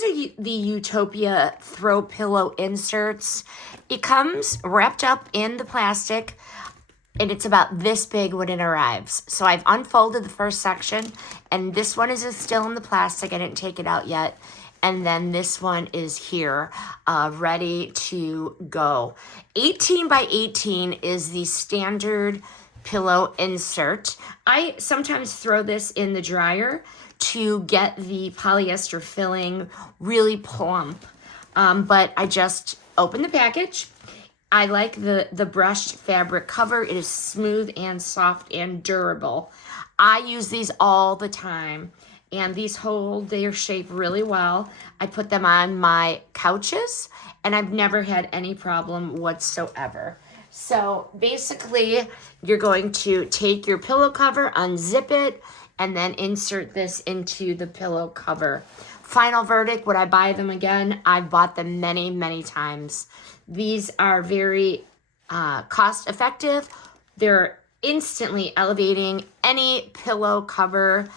these are the Utopia throw pillow inserts. It comes wrapped up in the plastic, and it's about this big when it arrives. So I've unfolded the first section, and this one is still in the plastic. I didn't take it out yet. And then this one is here, ready to go. 18 by 18 is the standard pillow insert. I sometimes throw this in the dryer to get the polyester filling really plump. But I just open the package. I like the brushed fabric cover. It is smooth and soft and durable. I use these all the time, and these hold their shape really well. I put them on my couches, and I've never had any problem whatsoever. So basically, you're going to take your pillow cover, unzip it, and then insert this into the pillow cover. Final verdict, would I buy them again? I've bought them many, many times. These are very cost effective. They're instantly elevating any pillow cover.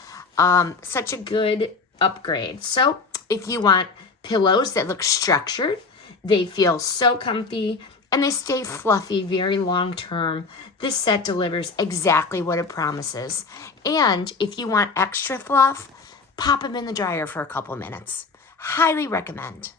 Such a good upgrade. So if you want pillows that look structured, they feel so comfy, and they stay fluffy very long term, this set delivers exactly what it promises. And if you want extra fluff, pop them in the dryer for a couple minutes. Highly recommend.